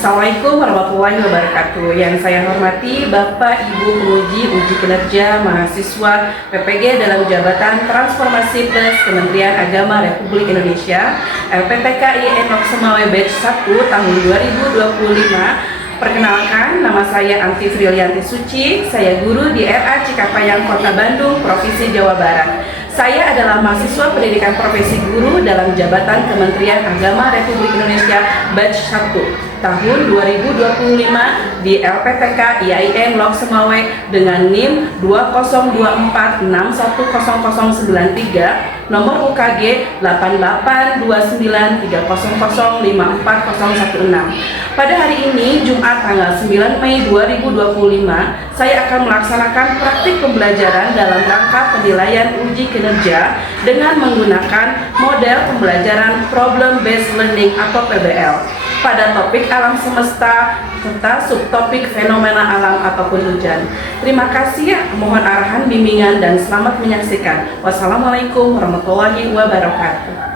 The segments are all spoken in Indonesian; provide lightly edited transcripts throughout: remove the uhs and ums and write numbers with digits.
Assalamualaikum warahmatullahi wabarakatuh. Yang saya hormati Bapak Ibu penguji uji kinerja mahasiswa PPG dalam jabatan Transformasi Plus Kementerian Agama Republik Indonesia LPTK IAIN Loksemawe Batch 1 tahun 2025. Perkenalkan, nama saya Anti Frilianti Suci, saya guru di RA Cikapayang, Kota Bandung, Provinsi Jawa Barat. Saya adalah mahasiswa pendidikan profesi guru dalam jabatan Kementerian Agama Republik Indonesia Batch 1 tahun 2025 di LPTK IAIN Loksemawe dengan NIM 2024610093, nomor UKG 882930054016. Pada hari ini, Jumat tanggal 9 Mei 2025, saya akan melaksanakan praktik pembelajaran dalam rangka penilaian uji kinerja dengan menggunakan model pembelajaran Problem Based Learning atau PBL pada topik alam semesta serta subtopik fenomena alam ataupun hujan. Terima kasih, mohon arahan, bimbingan, dan selamat menyaksikan. Wassalamualaikum warahmatullahi wabarakatuh.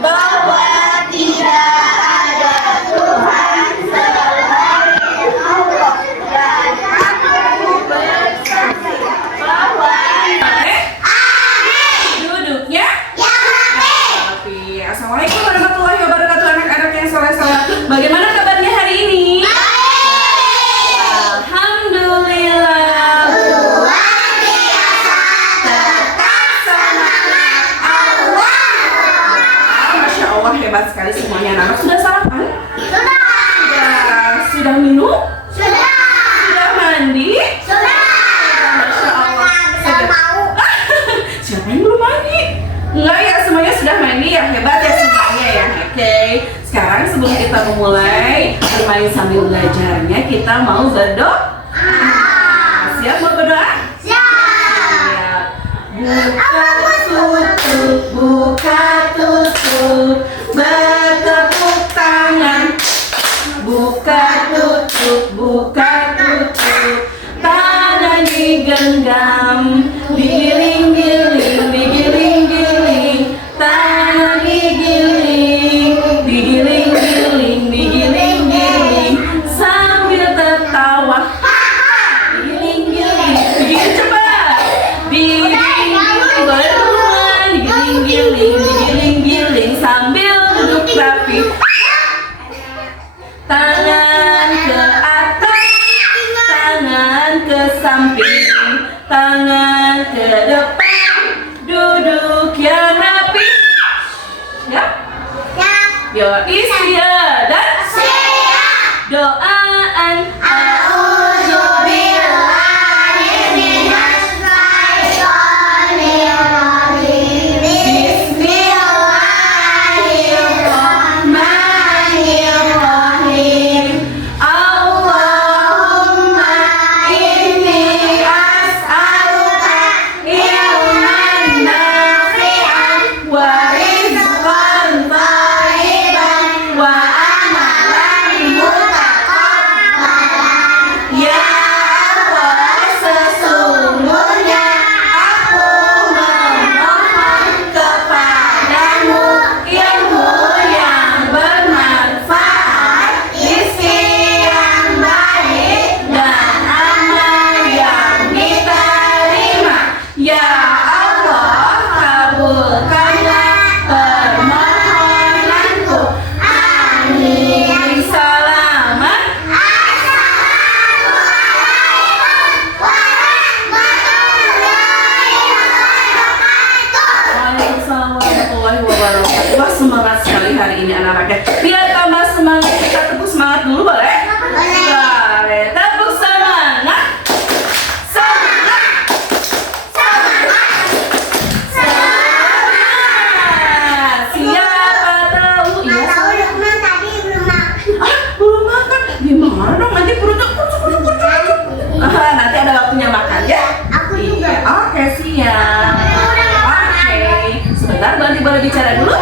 Bahwa tidak ada Tuhan selain Allah, dan aku bersaksi bahwa Duduknya Amin. Assalamualaikum warahmatullahi wabarakatuh, anak-anak yang soleh-soleh. Bagaimana kabarnya hari ini? Alhamdulillah. Luar biasa, tetap semangat Allah. Masya Allah, hebat sekali semuanya anak-anak. Sudah sarapan? Sudah minum? Sudah. Sudah mandi? Sudah. Masya Allah. Belum mau. Siapa yang belum mandi? Enggak ya, semuanya sudah mandi ya, hebat ya semuanya ya. Oke, sekarang sebelum kita memulai bermain sambil belajarnya, kita mau berdoa. Siap mau berdoa? Siap. Buka tutup, bertepuk tangan. Buka tutup, tangan digenggam, digiling-giling, tangan digiling, sambil tertawa. Digiling-giling, begini cepat. Digiling-giling, sambil duduk rapi. Tangan ke atas, tangan ke samping, tangan ke depan, duduk yang rapi. Ya, yo istiadat, doaan. Wah, semangat sekali hari ini anak-anaknya. Biar tambah semangat, kita tepuk semangat dulu boleh? Boleh. Tepuk semangat. Siapa tahu? Iya. Belum makan. Gimana dong? Nanti perutnya nanti ada waktunya makan ya. Iya. Oke, siap. Oke. Sebentar, Banti boleh bicara dulu?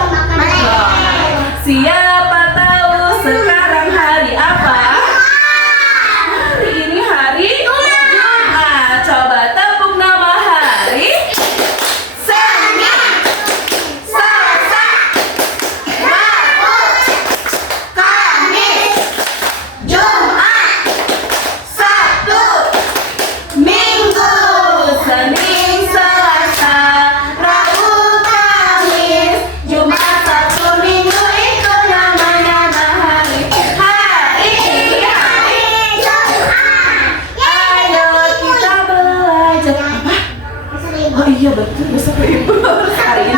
betul masa libur. Hari ini.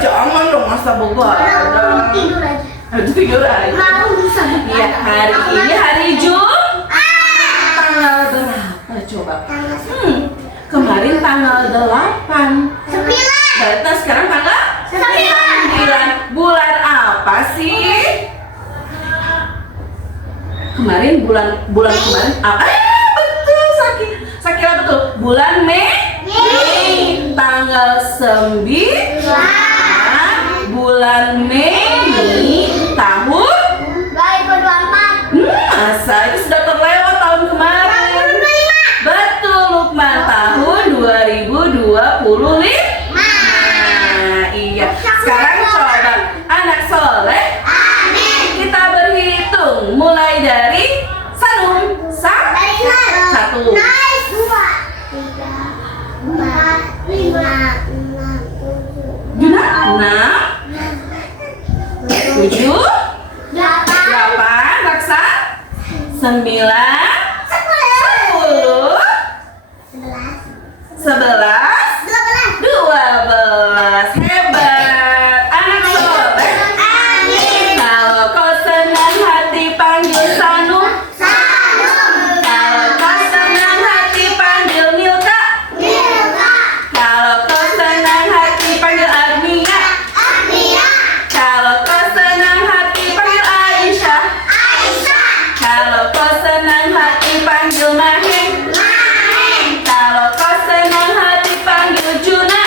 Jangan dong masa begadang. Tidur aja. Harus tidur aja. Mau bisa Iya, hari ini hari tanggal berapa coba? Kemarin tanggal 8. 9. Berarti sekarang tanggal 9. Bulan apa sih? Kemarin bulan kemarin apa? Betul, Sakila betul. Bulan Mei. Tanggal 9 bulan Mei tahun 2024. masa itu sudah terlewat tahun kemarin. Betul Lukman, tahun 2025. Nah, iya. Sekarang coba anak soleh kita berhitung mulai dari Sanum. Satu. 2, 3, 4, 5, 6, 7, 7, 8, 8, Raksa 9, 10, 11, 12. Hebat anak soleh. Kalau kau senang hati panggil Sanum. Kalau kau senang hati panggil Milka. Kalau kau senang hati panggil Agnia. Kalau kau senang hati panggil Aisyah. Kalau kau senang hati panggil Mahim. Kalau kau senang hati panggil Juna.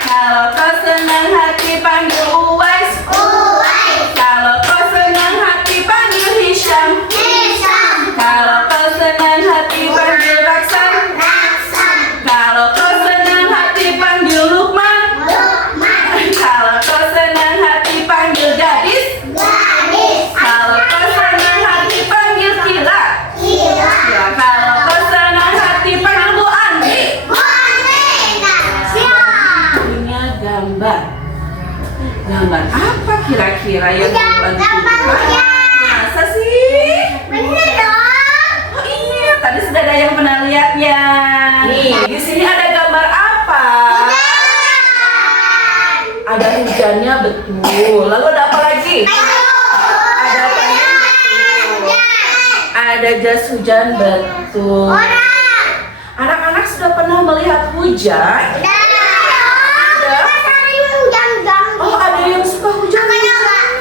Kalau kau senang hati panggil Uwais. Kalau kau senang hati panggil Hisham. Kalau kau senang hati panggil Raksan. Kalau kau senang hati panggil Lukman. Kalau kau senang hati panggil Gadis. Kalau kau senang hati panggil Kila. Ya, kalau kau senang hati panggil Bu Andi. Punya gambar. Gambar apa kira-kira yang membantu kita? Masa sih? Oh iya, tadi sudah ada yang pernah lihatnya. Nih, di sini ada gambar apa? Ada hujannya betul. Lalu ada apa lagi? Ada apa lagi? Betul. Ada jas hujan betul. Anak-anak sudah pernah melihat hujan? Oh, ada yang suka hujan-hujanan.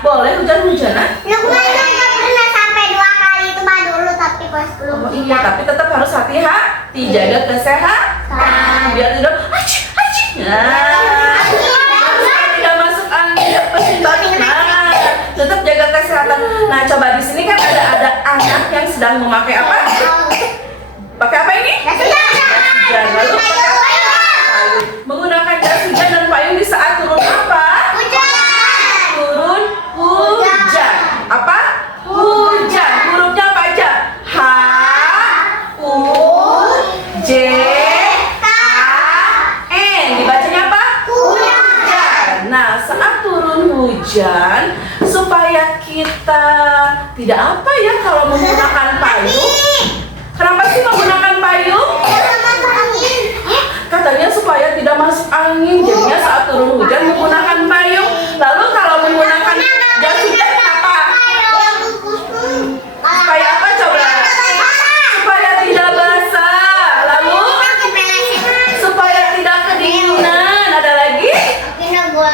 Boleh hujan-hujanan? Oh iya, tapi tetap harus hati-hati, jaga kesehatan. Biar tidak tidak masuk angin, pesin batuk. Nah, tetap jaga kesehatan. Nah, coba di sini kan ada anak yang sedang memakai apa? Pakai apa ini? Jas hujan. Lalu pakai apa? Payung. Menggunakan jas hujan dan payung di saat turun apa? Turun hujan. Apa? Hujan. Hurufnya apa aja? H, U, J, A, N. Dibacanya apa? Hujan. Nah, saat turun hujan, supaya kita tidak apa ya kalau menggunakan payung? Kenapa sih menggunakan payung? Katanya supaya tidak masuk angin. Jadinya saat turun hujan menggunakan payung. Lalu kalau menggunakan jas hujan apa? Supaya apa coba? Supaya tidak basah. Lalu supaya tidak kedinginan. Ada lagi?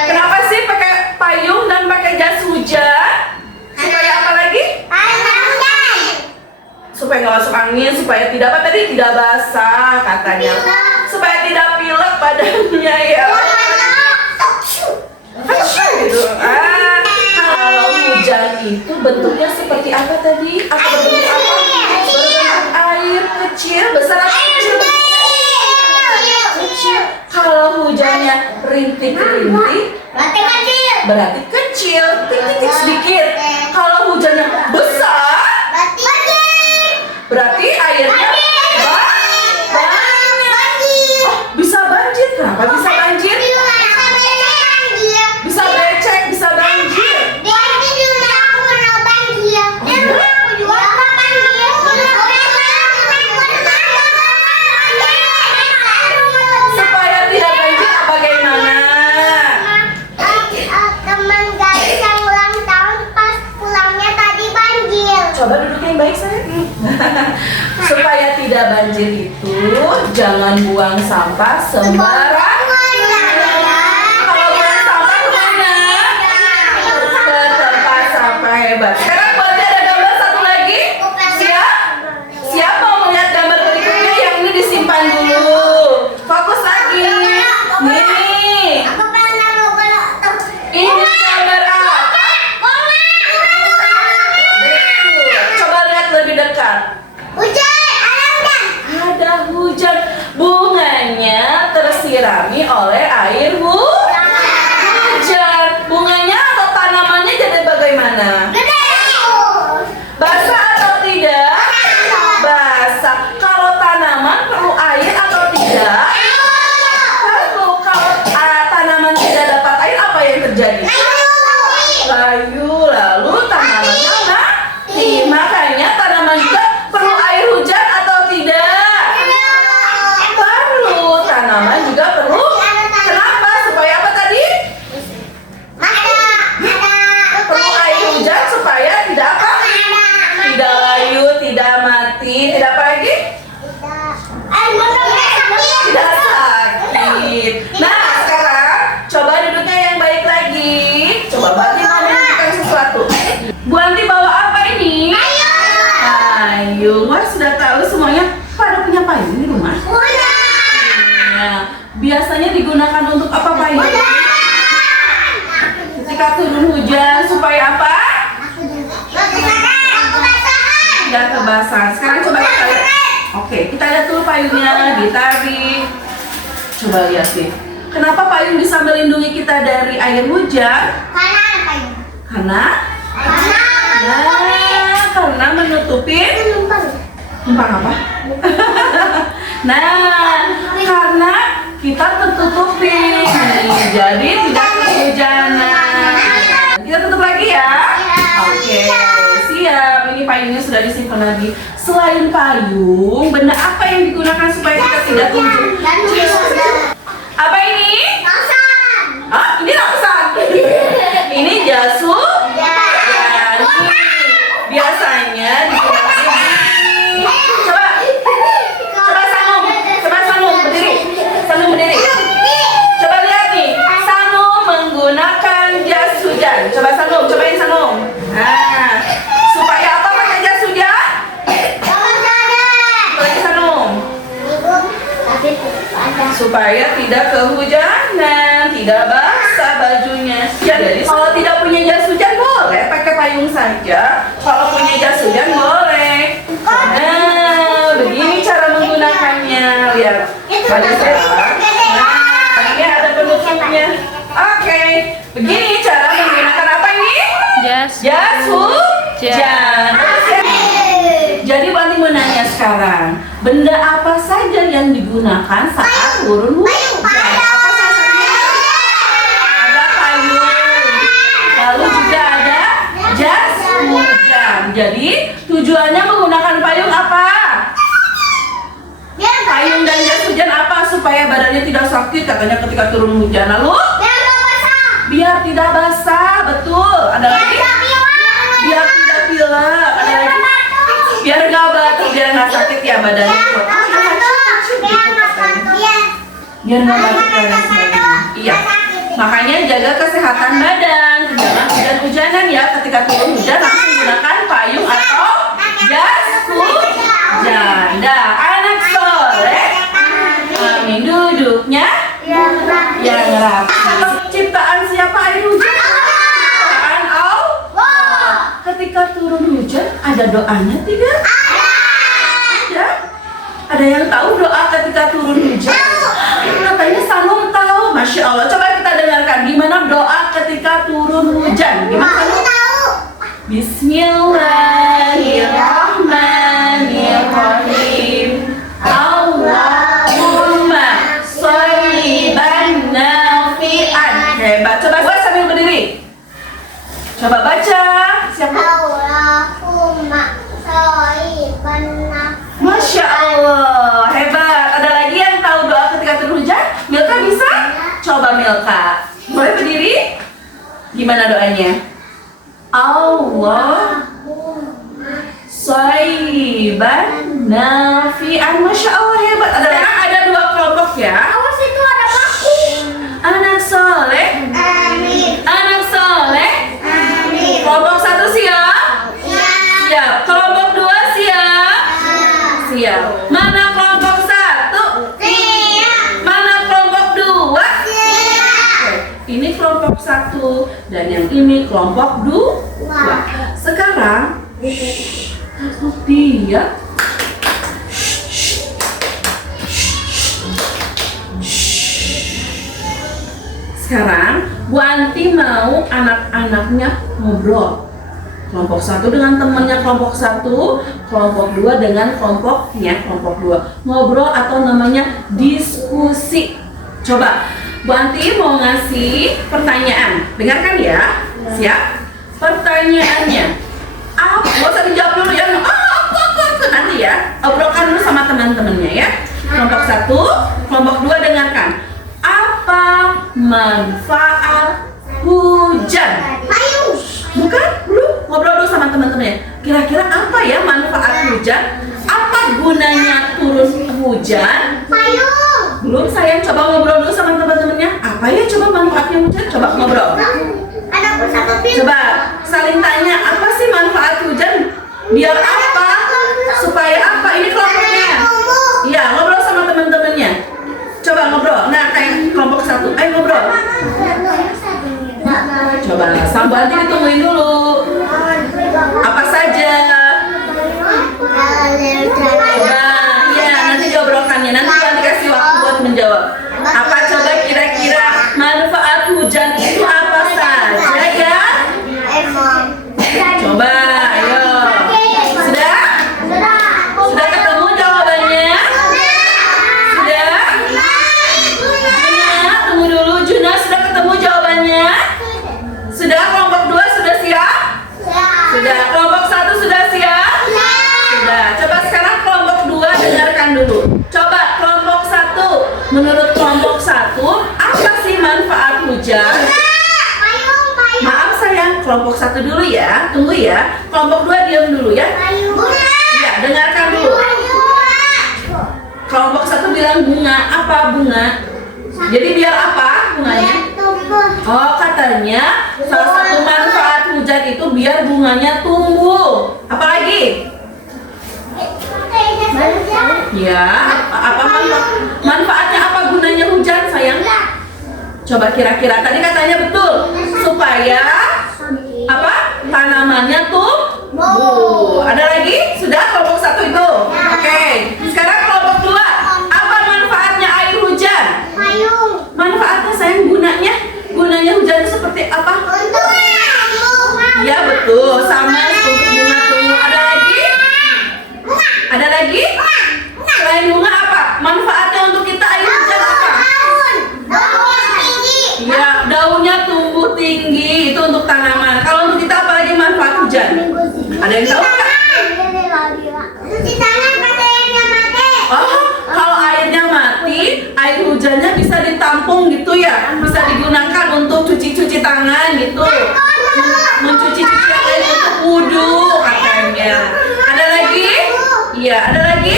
Kenapa sih pakai payung dan pakai jas hujan? Supaya apa lagi? Supaya nggak masuk angin, supaya tidak apa tadi? Tidak basah katanya. Supaya tidak pilek badannya ya. Gitu. Kalau hujan itu bentuknya seperti apa tadi? Apa bentuk apa? Berbentuk air kecil, besar atau kecil? Kecil. Kalau hujannya rintik-rintik, berarti kecil, titik-titik sedikit. Kalau hujannya besar, berarti airnya banyak. Oh, bisa banjir. Kenapa bisa banjir? Bisa becek, bisa banjir. jangan buang sampah sembarangan. Kalau buang sampah kemana? Ke tempat sampah. Hebat. Sekarang buat ada gambar satu lagi. Siap? Siap mau melihat gambar berikutnya? Yang ini disimpan dulu. Fokus lagi. Nih. Ini gambar apa? Betul. Coba lihat lebih dekat. Ada hujan. Bunganya tersirami oleh air hujan. Bunganya atau tanamannya jadi bagaimana? Basah atau tidak? Basah. Kalau tanaman perlu air atau tidak? Perlu. Kalau tanaman tidak dapat air, apa yang terjadi? Layu. Lalu tanamannya mati. Makanya tanaman juga perlu air hujan atau tidak? Perlu. Tanaman juga perlu. Kenapa? Supaya apa tadi? Perlu air hujan supaya tidak apa? Tidak layu, tidak mati, tidak apa lagi? Tidak sakit. Nah, sekarang coba duduknya yang baik lagi. Coba Banti mau menunjukkan sesuatu. Bu Anti bawa apa ini? Payung. Wah, sudah tahu semuanya pada punya payung di rumah? Nah, biasanya digunakan untuk apa payung? Ketika turun hujan supaya apa? Tidak kebasahan. Sekarang coba kita lihat. Oke, kita lihat dulu payungnya ditarik. Coba lihat deh. Kenapa payung bisa melindungi kita dari air hujan? Karena karena menutupin numpang apa? Nah, karena kita tertutupi, jadi tidak kehujanan. Kita tutup lagi ya. Oke, siap. Ini payungnya sudah disimpan lagi. Selain payung, benda apa yang digunakan supaya kita tidak hujan? Apa ini? Ah, ini rangsan. Ini jas hujan. Biasanya digunakan ini. Coba Sanum berdiri. Coba lihat nih, Sanum menggunakan jas hujan. Cobain Sanum. Nah, supaya apa pakai jas hujan? Lagi Sanum. Supaya tidak kehujanan, tidak basah bajunya. Jadi kalau tidak punya jas hujan boleh pakai payung saja. Kalau punya jas hujan boleh. Nah, begini cara menggunakannya. Lihat, Vanessa. Nah, ini ada penutupnya. Oke, begini cara menggunakan apa ini? Jas hujan. Jadi Banti mau nanya sekarang, benda apa saja yang digunakan saat turun hujan? Apa salah satunya? Ada payung. Lalu juga ada jas hujan. Jadi tujuannya menggunakan payung apa? Payung dan jas hujan apa? Supaya badannya tidak sakit katanya ketika turun hujan. Lalu? Biar tidak basah. Betul. Ada lagi? Biar tidak pilek. Ada lagi? Biar nggak batuk, biar nggak sakit ya badannya. Biar nggak batuk dan lain sebagainya. Iya. Makanya jaga kesehatan badan. Jangan hujan-hujanan ya. Ketika turun hujan langsung gunakan payung atau jas hujan. Dah, anak soleh. Amin duduknya yang rapi. Ciptaan siapa air hujan? Ciptaan Allah. Ketika turun hujan ada doanya tidak? Ada. Ada yang tahu doa ketika turun hujan? Katanya Sanum tahu. Masya Allah. Coba kita dengarkan gimana doa ketika turun hujan. Gimana Sanum? Bismillahirrahmanirrahim. Allahumma sholiban nafi'an. Hebat. Coba buat sambil berdiri. Coba baca. Siapa? Masya Allah, hebat. Ada lagi yang tahu doa ketika turun hujan? Milka bisa? Coba Milka. Boleh berdiri? Gimana doanya? Allah sholiban nafi'an. Masya Allah, hebat. Ada kelompok ya. Awas itu ada paku. Anak soleh. Amin. Anak soleh. Amin. Kelompok 1 siap? Ya. Siap. Kelompok 2 siap? Siap. Mana kelompok 1? Siap. Mana kelompok 2? Siap. Ini kelompok 1 dan yang ini kelompok 2. Sekarang dia sekarang Bu Anti mau anak-anaknya ngobrol. Kelompok 1 dengan temannya kelompok 1, kelompok 2 dengan kelompoknya kelompok 2. Ngobrol atau namanya diskusi. Coba Bu Anti mau ngasih pertanyaan. Dengarkan ya. Siap? Pertanyaannya. Gak usah dijawab dulu ya. Aku nanti ya. Obrolkan dulu sama teman-temannya ya. Kelompok 1, kelompok 2 dengarkan. Apa manfaat hujan? Payung. Bukan? Belum? Ngobrol dulu sama teman-temannya. Kira-kira apa ya manfaat hujan? Apa gunanya turun hujan? Payung. Belum sayang, coba ngobrol dulu sama teman-temannya. Apa ya coba manfaatnya hujan? Coba ngobrol. Ada satu pil. Coba saling tanya, apa sih manfaat hujan? Biar apa? Supaya apa? Ini kelompoknya. Iya, ngobrol sama teman-temannya. Coba ngobrol. Nah, kayak kelompok 1. Ayo ngobrol. Coba sambil nanti ditungguin dulu. Apa saja? Coba, iya nanti diobrolkannya. Nanti nanti kasih waktu buat menjawab. Apa coba kira-kira manfaat hujan itu apa saja ya? Coba, ayo. Sudah? Sudah ketemu jawabannya? Sudah? Juna, tunggu dulu. Juna, sudah ketemu jawabannya? Sudah? Kelompok 2 sudah siap? Sudah. Kelompok 1 sudah siap? Sudah. Coba sekarang kelompok 2 dengarkan dulu. Coba kelompok 1. Menurut kelompok 1, apa sih manfaat hujan? Maaf sayang, kelompok 1 dulu ya. Tunggu ya. Kelompok 2 diam dulu ya. Iya, dengarkan dulu. Kelompok 1 bilang bunga. Apa bunga? Jadi biar apa bunganya? Oh, katanya salah satu manfaat hujan itu biar bunganya tumbuh. Apalagi? Ya, apa manfaatnya apa gunanya hujan sayang? Coba kira-kira tadi katanya betul. Supaya apa? Tanamannya tumbuh. Ada lagi? Sudah kelompok 1 itu. Oke. Sekarang kelompok 2. Apa manfaatnya air hujan? Manfaatnya sayang gunanya? Gunanya hujan itu seperti apa? Iya betul, sama untuk bunga tumbuh. Ada lagi? Ada lagi? Selain bunga apa? Manfaatnya untuk kita air hujan apa? Iya, daunnya tumbuh tinggi. Itu untuk tanaman. Kalau untuk kita apa lagi manfaat hujan? Ada yang tahu nggak? Oh, kalau airnya mati, air hujannya bisa ditampung gitu ya? Bisa digunakan untuk cuci-cuci tangan gitu. Mencuci yang lain untuk wudhu katanya. Ada lagi? Iya, ada lagi?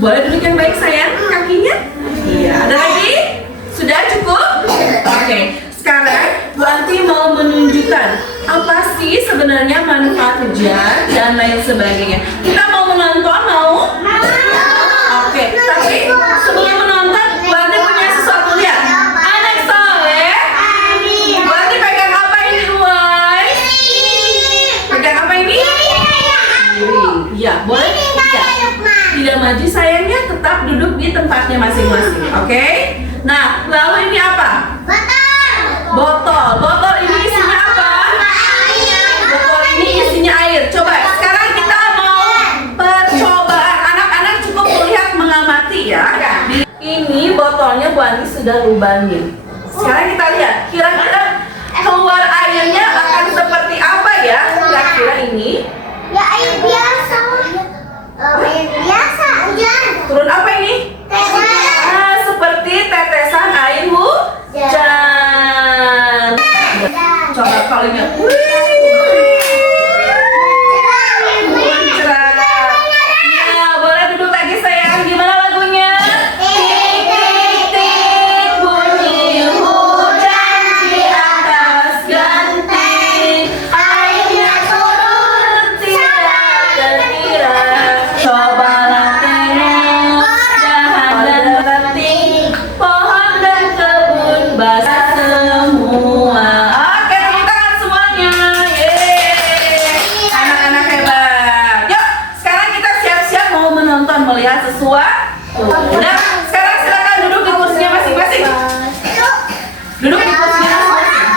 Boleh duduk yang baik sayang, kakinya? Iya, ada lagi? Sudah cukup? Oke, sekarang Bu Anti mau menunjukkan apa sih sebenarnya manfaat hujan dan lain sebagainya. Kita mau menonton, mau? Oke, tapi sebelum menonton, Bu Anti punya sesuatu lihat. Anak soleh, Bu Anti pegang apa ini, Uwai? Pegang apa ini? Iya, boleh? Iya. Tidak maju sayangnya, tetap duduk di tempatnya masing-masing. Oke? Nah, lalu ini apa? Botol. Botol ini isinya apa? Botol ini isinya air. Coba, sekarang kita mau percobaan. Anak-anak cukup melihat mengamati ya. Ini botolnya Bu Anti sudah lubahin. Sekarang kita lihat, kira-kira keluar airnya akan seperti apa ya? Kira-kira ini. Ya air biasa. Air biasa hujan. Turun apa ini? Seperti tetesan air hujan. Coba kalau ini. Cerah. Ya, boleh duduk lagi sayang. Gimana Udah, sekarang silakan duduk di kursinya masing-masing. Duduk di kursinya masing-masing.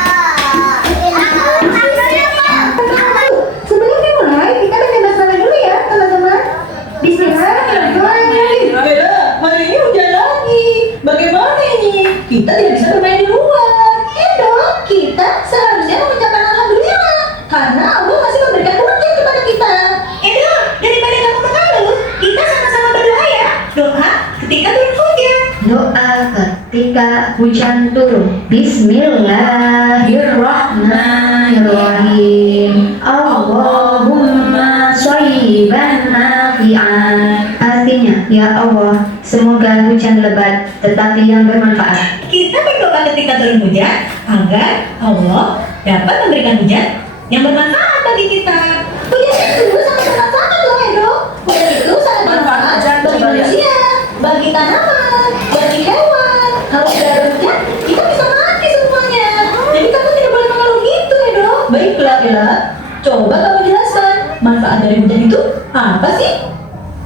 Sebelum dimulai, kita baca basmalah dulu ya, teman-teman. Bismillahirrahmanirrahim. Beda, hari ini hujan lagi. Bagaimana ini? Kita tidak bisa bermain di luar. Edo, kita seharusnya mengucapkan alhamdulillah karena Allah masih memberikan hujan kepada kita. Edo, daripada kamu mengeluh, kita sama-sama berdoa ya. Doa ketika turun hujan. Doa ketika hujan turun. Bismillahirrahmanirrahim. Allahumma shayyiban nafi'an. Artinya, ya Allah, semoga hujan lebat tetapi yang bermanfaat. Kita berdoa ketika turun hujan agar Allah dapat memberikan hujan yang bermanfaat bagi kita. Hujan itu sangat bermanfaat loh Edo. Hujan itu sangat bermanfaat bagi manusia, bagi tanaman, bagi hewan. Kalau tidak ada hujan, kita bisa mati semuanya. Jadi kamu tidak boleh mengeluh gitu Edo. Baiklah, Ella. Coba kamu jelaskan manfaat dari hujan itu apa sih?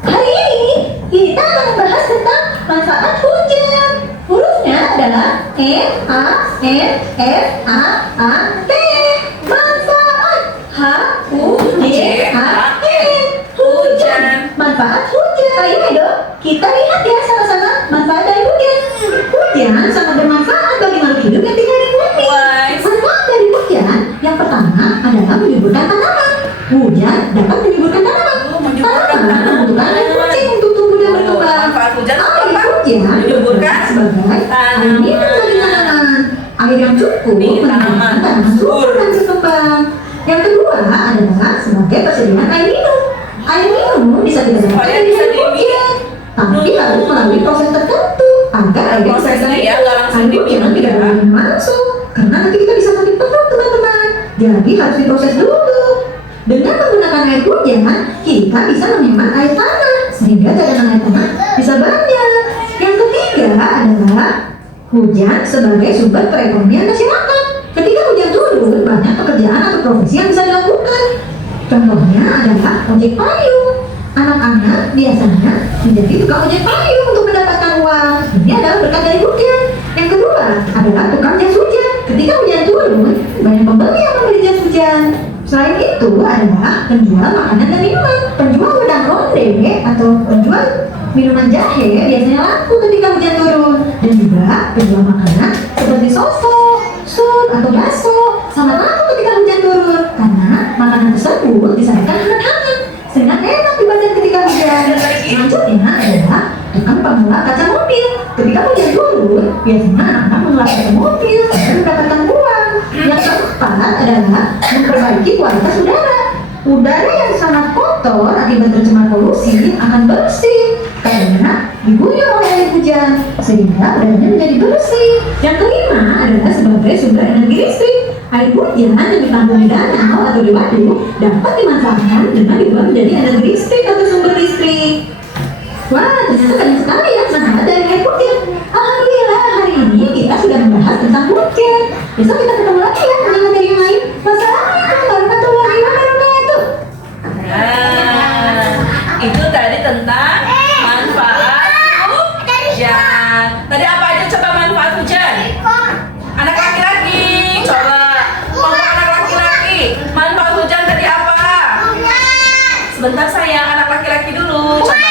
Hari ini kita akan membahas tentang manfaat hujan. Hurufnya adalah M-A-N-F-A-A-T. Manfaat. H-U-J-A-N. Hujan. Manfaat hujan. Ayo Edo, kita lihat ya sama-sama manfaat dari hujan. Hujan sangat bermanfaat bagi makhluk hidup yang tinggal di bumi. Manfaat dari hujan yang pertama adalah menyuburkan tanaman. Hujan dapat menyuburkan tanaman. Tanaman membutuhkan air hujan untuk tumbuh dan berkembang. Manfaat hujan Air apa? hujan Menyuburkan sebagai air minum bagi tanaman. Air yang cukup Nih, menjadikan tanaman tanaman subur dan berkembang. Yang kedua adalah sebagai persediaan air minum. Air minum bisa didapatkan Supaya dari bisa air hujan, tapi harus melalui proses tertentu agar air yang Prosesnya tersedia ya, nggak langsung air hujan diminum tidak ya. boleh langsung karena nanti kita bisa sakit perut teman-teman. Jadi harus diproses dulu. Dengan menggunakan air hujan, kita bisa menghemat air tanah sehingga cadangan air tanah bisa banyak. Yang ketiga adalah hujan sebagai sumber perekonomian masyarakat. Ketika hujan turun, banyak pekerjaan atau profesi yang bisa dilakukan. Contohnya adalah ojek payung. Anak-anak biasanya menjadi tukang ojek payung untuk mendapatkan uang. Ini adalah berkat dari hujan. Yang kedua adalah tukang jas hujan. Ketika hujan turun, banyak pembeli yang membeli jas hujan. Selain itu adalah penjual makanan dan minuman. Penjual wedang ronde atau penjual minuman jahe biasanya laku ketika hujan turun. Dan juga penjual makanan seperti soto, sup, atau bakso sangat laku ketika hujan turun karena makanan tersebut disajikan hangat-hangat sehingga enak dibaca ketika hujan. Selanjutnya adalah tukang pengelola kaca mobil. Ketika hujan turun, biasanya anak-anak mengelola kaca mobil dan mendapatkan uang. Yang keempat adalah memperbaiki kualitas udara. Udara yang sangat kotor akibat tercemar polusi akan bersih karena diguyur oleh air hujan sehingga udaranya menjadi bersih. Yang kelima adalah sebagai sumber energi listrik. Air hujan yang ditampung di danau atau di waduk dapat dimanfaatkan dengan dibuat menjadi energi listrik atau sumber listrik. Wah, ternyata banyak sekali ya manfaat dari air hujan. Alhamdulillah, hari ini kita sudah membahas tentang hujan. Besok kita ketemu lagi ya dengan materi yang lain. Wassalamualaikum warahmatullahi wabarakatuh. Nah, itu tadi tentang manfaat hujan. Tadi apa aja coba manfaat hujan? Anak laki-laki, coba. Kelompok anak laki-laki, manfaat hujan tadi apa? Sebentar sayang, anak laki-laki dulu. Coba.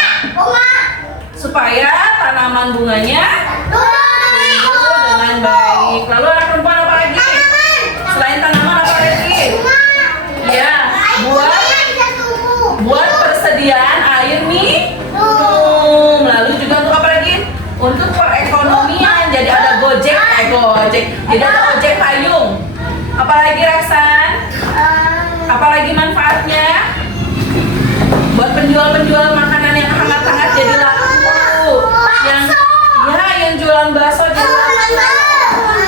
Supaya tanaman bunganya tumbuh dengan baik. Lalu anak perempuan apa lagi? Selain tanaman apa lagi? Ya, buat persediaan air minum. Lalu juga untuk apa lagi? Untuk perekonomian. Jadi ada gojek. Jadi ada ojek payung. Apalagi Raksan? Apalagi manfaatnya? Buat penjual-penjual makanan yang hangat-hangat jadi laku. Yang jualan bakso jadi laku.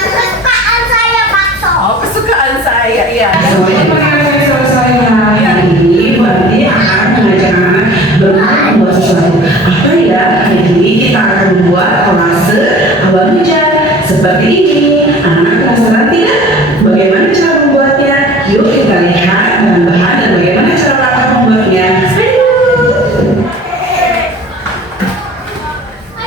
Kesukaan saya bakso. Oh, kesukaan saya, iya. Saya hari ini berarti akan mengajak anak bermain membuat sesuatu. Apa ya? Hari ini kita akan membuat kolase awan hujan seperti ini. Anak penasaran tidak? Bagaimana cara membuatnya? Yuk kita lihat bahan-bahan dan bagaimana cara langkah membuatnya. Ayo.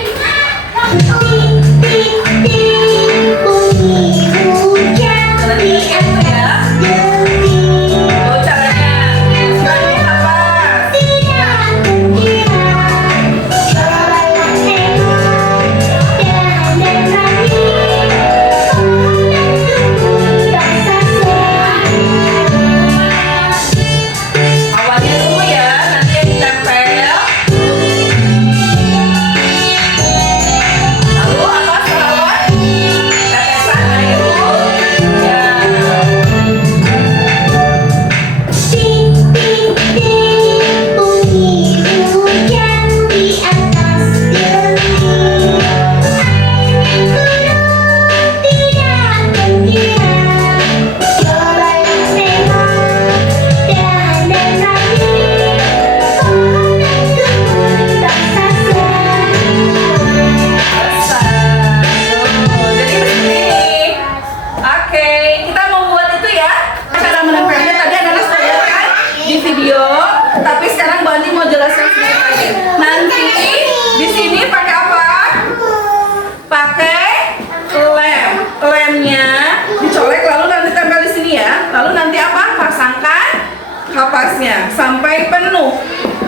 kapasnya sampai penuh.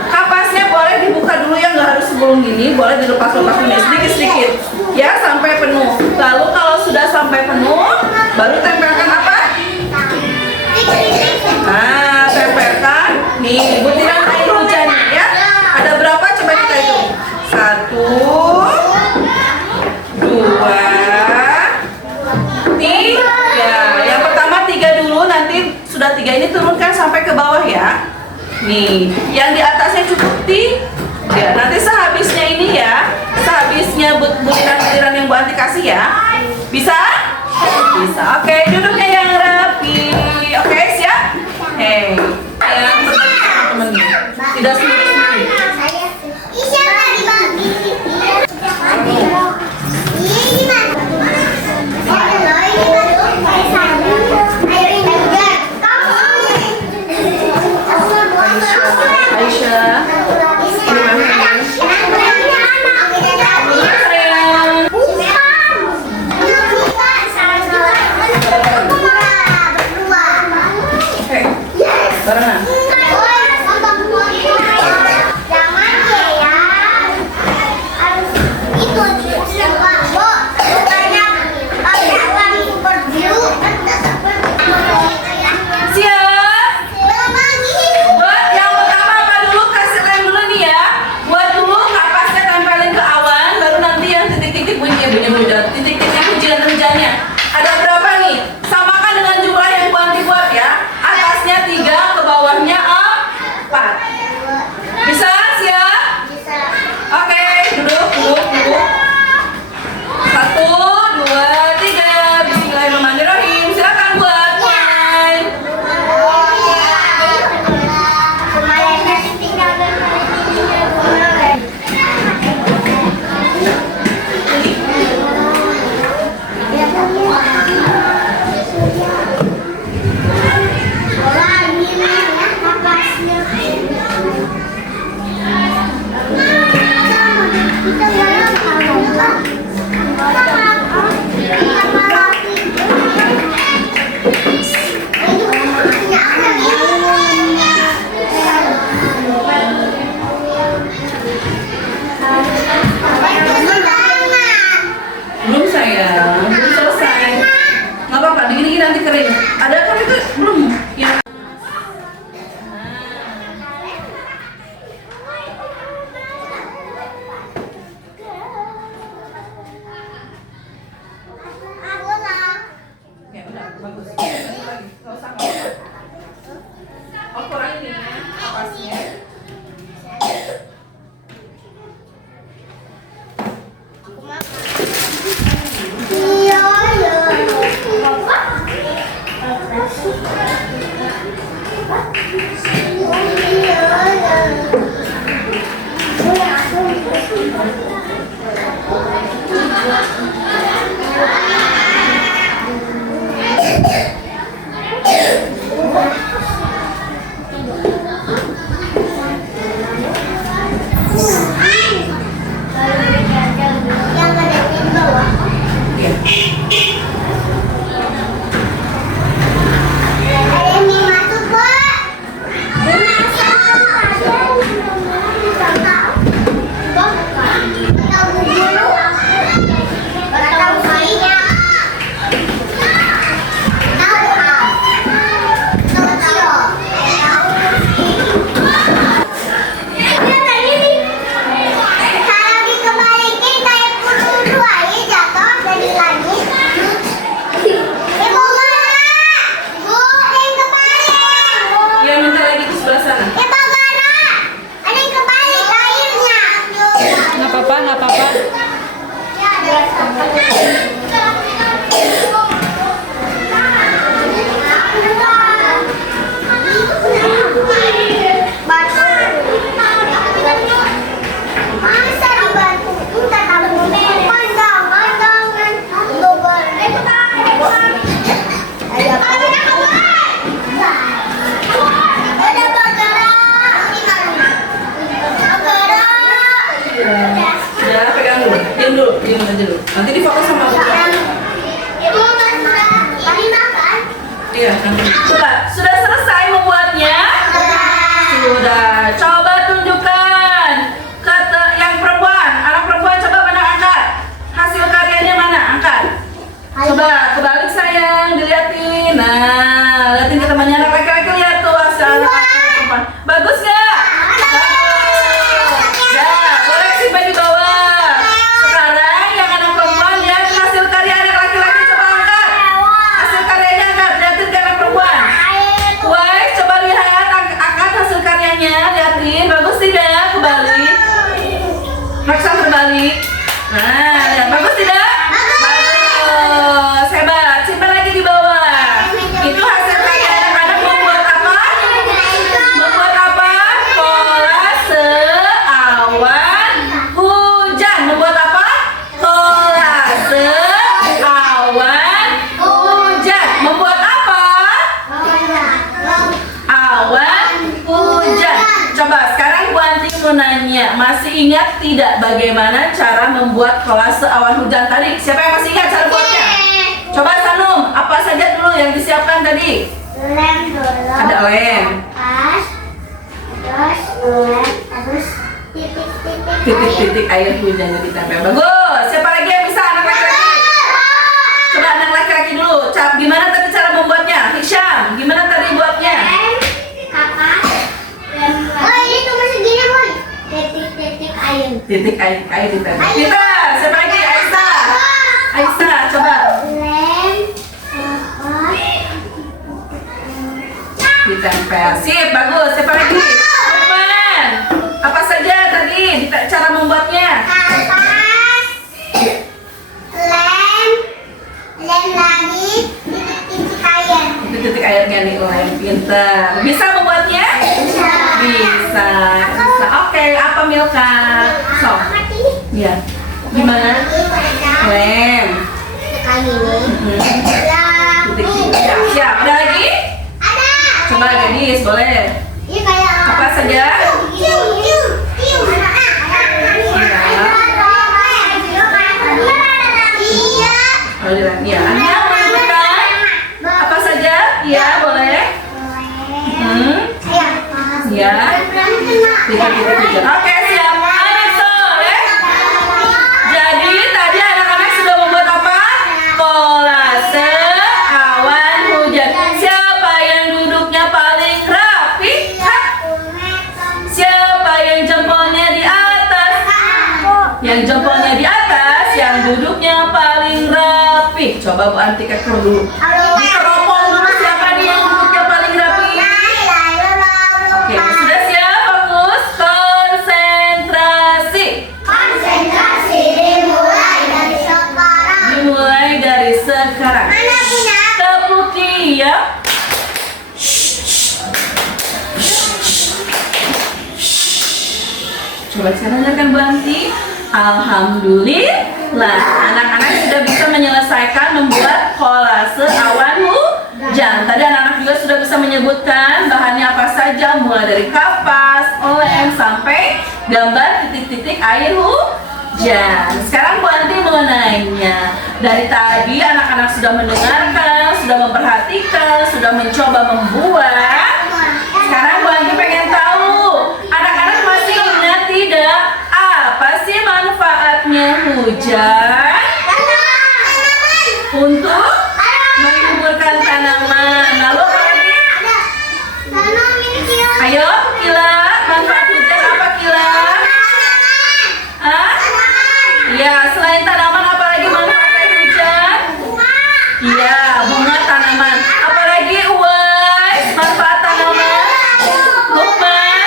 Kapasnya boleh dibuka dulu ya, nggak harus sebelum gini, boleh dilepas-lepas dulu sedikit-sedikit ya sampai penuh. Lalu kalau sudah sampai penuh, baru tempelkan apa? Nah, tempelkan nih butiran air hujannya ya. Ada berapa? Coba kita hitung. 1, 2, 3. Yang pertama 3 dulu, nanti sudah 3 ini turunkan sampai ke bawah ya. Nih, yang di atasnya cukup 3. Nanti sehabisnya ini ya, sehabisnya butiran-butiran yang Bu Anti kasih ya. Bisa? Bisa. Oke, duduknya yang rapi. Oke, siap? Hei, yang teman-teman tidak sendiri-sendiri. Isya lagi bagi. Aisyah, barengan. Siap? Buat yang pertama apa dulu? Kasih lem dulu nih ya. Buat dulu kapasnya tempelin ke awan, baru nanti yang titik-titik bunyi hujan. Titik-titiknya hujan-hujannya. Ada berapa nih? Samakan dengan jumlah yang Bu Anti buat ya. Atasnya 3, ke bawahnya 4. Bisa? Siap? Oke, duduk. 1, 2, 3. Bismillahirrahmanirrahim. Silakan buat. Mulai. Belum sayang, belum selesai. Nggak apa-apa, dingin-dingin nanti kering. Ada kan itu belum? Ya. Ya udah, bagus. Lagi, nggak usah. Oh, kurang ini ya, kapasnya. Yang ada di bawah. diam aja dulu. Nanti difokus sama aku. Ibu masak. Ini makan. Iya, nanti. Coba, sudah selesai membuatnya? Sudah. Coba tunjukkan. Kata yang perempuan, anak perempuan coba mana angkat. Hasil karyanya mana? Angkat. Coba kebalik sayang, diliatin. Nah, liatin ke temannya anak laki-laki, lihat tuh hasil anak perempuan. Bagus nggak? Bagus. Ya, boleh simpan di bawah. Sekarang yang anak perempuan lihat hasil karya anak laki-laki, coba angkat. Hasil karyanya angkat, liatin ke anak perempuan. Woi, coba lihat, angkat hasil karyanya, liatin. Bagus tidak? Kebalik. Raksan terbalik. Nah, lihat, bagus tidak? Bagus, hebat. Simpan lagi di bawah. Itu hasil karya anak-anak membuat apa? Membuat apa? Kolase awan hujan. Membuat apa? Kolase awan hujan. Membuat apa? Awan hujan. Coba sekarang Bu Anti mau nanya, masih ingat tidak bagaimana cara membuat kolase awan hujan tadi? Siapa yang masih ingat cara buatnya? Coba Sanum, apa saja dulu yang disiapkan tadi? Lem dulu. Ada lem, Pas. Terus lem. Terus titik-titik. titik-titik air hujannya ditempel. Bagus. Siapa lagi yang bisa? Anak laki-laki. Coba anak laki-laki dulu. Gimana tadi cara membuatnya? Hisham, gimana tadi buatnya? Lem. Kapas. Lem. Oh ini cuma segini boy. Titik-titik air. Titik air ditempel. Pintar. Siapa lagi? Aisyah. Aisyah, coba Lem. Kapas. ditempel. Sip, bagus. Siapa lagi? Lukman. Apa saja tadi cara membuatnya? Kapas. Lem. Lem lagi. Titik-titik air. Itu titik airnya nih, lem. Pintar. Bisa membuatnya? Bisa. Bisa. Bisa. Oke, apa Milka? So, ya. Gimana? Lem. Kayak ini. Titik-titik. Ya, siap. Ada lagi? Ada. Coba gadis, boleh. Ini kayak Apa saja? Ciu, ciu, ciu. Iya. Oh, ya. Anda menunjukkan apa saja? Ya, boleh. Ya. Titik-titik. Oke, siap. Anak sore. Jadi tadi anak-anak sudah membuat apa? Kolase awan hujan. Siapa yang duduknya paling rapi? Hah? Siapa yang jempolnya di atas? Yang jempolnya di atas, yang duduknya paling rapi. Coba Bu Anti keker dulu. Dikeropong dulu siapa nih yang duduknya paling rapi? Oke, sudah siap? Fokus, konsentrasi. Konsentrasi dimulai dari sekarang. Dimulai dari sekarang. Mana punya? Tepuk dia. Coba sekarang dengarkan Bu Anti. Alhamdulillah, anak-anak sudah bisa menyelesaikan membuat kolase awan hujan. Tadi anak-anak juga sudah bisa menyebutkan bahannya apa saja, mulai dari kapas, lem, sampai gambar titik-titik air hujan. Sekarang Bu Anti mau nanya, dari tadi anak-anak sudah mendengarkan, sudah memperhatikan, sudah mencoba membuat. Sekarang Bu Anti pengen tahu, anak-anak masih ingat tidak apa sih manfaatnya hujan? Untuk menyuburkan tanaman. Lalu apa lagi? Ayo, Kila, manfaat hujan apa Kila? Hah? Ya, selain tanaman apa lagi manfaatnya hujan? Iya, bunga tanaman. Apa lagi, Uwais? Manfaat tanaman? Lukman?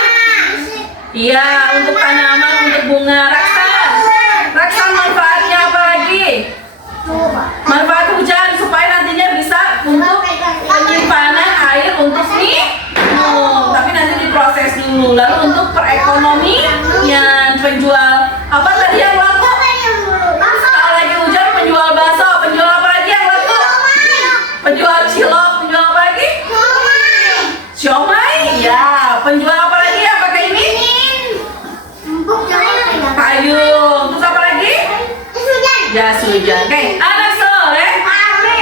Iya, untuk tanaman, untuk bunga. Raksan? Raksan manfaatnya apa lagi? Manfaat hujan supaya nantinya bisa untuk penyimpanan air untuk minum. Tapi nanti diproses dulu. Lalu untuk perekonomian, penjual apa tadi yang laku? Kalau lagi hujan penjual bakso, penjual apa lagi yang laku? Penjual cilok, penjual apa lagi? Siomay, ya. Penjual apa lagi? Apakah ini? Payung. Terus apa lagi? Jas hujan. Oke, anak soleh.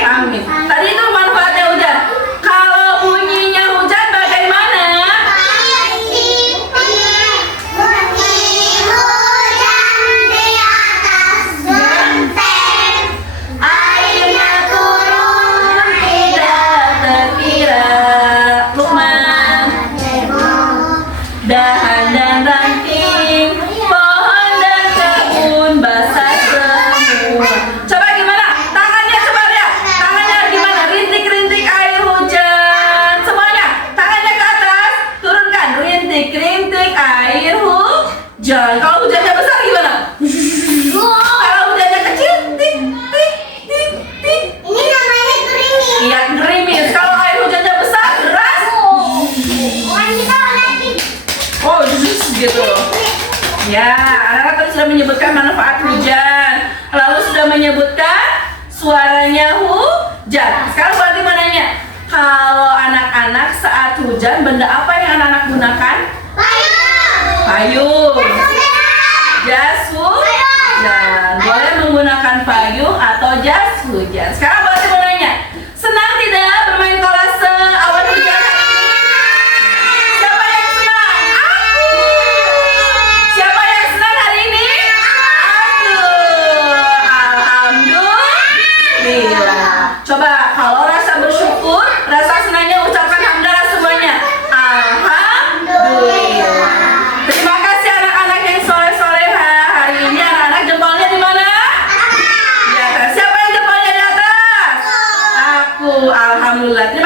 Amin. Tadi itu manfaatnya hujan. Kalau bunyinya hujan bagaimana? menyebutkan suaranya hujan. Sekarang berarti mau nanya, kalau anak-anak saat hujan, benda apa yang anak-anak gunakan? Payung. Jas hujan. Boleh menggunakan payung atau jas hujan. Sekarang berarti mau nanya, senang tidak bermain kolase awan hujan hari ini? Siapa yang senang? Aku. Siapa yang senang hari ini? Aku. Alhamdulillah. Coba kalau rasa bersyukur, rasa senangnya ucapkan hamdalah semuanya. Alhamdulillah. Terima kasih anak-anak yang soleh-soleha. Hari ini anak-anak jempolnya di mana? Di atas. Siapa yang jempolnya di atas? Aku. Alhamdulillah.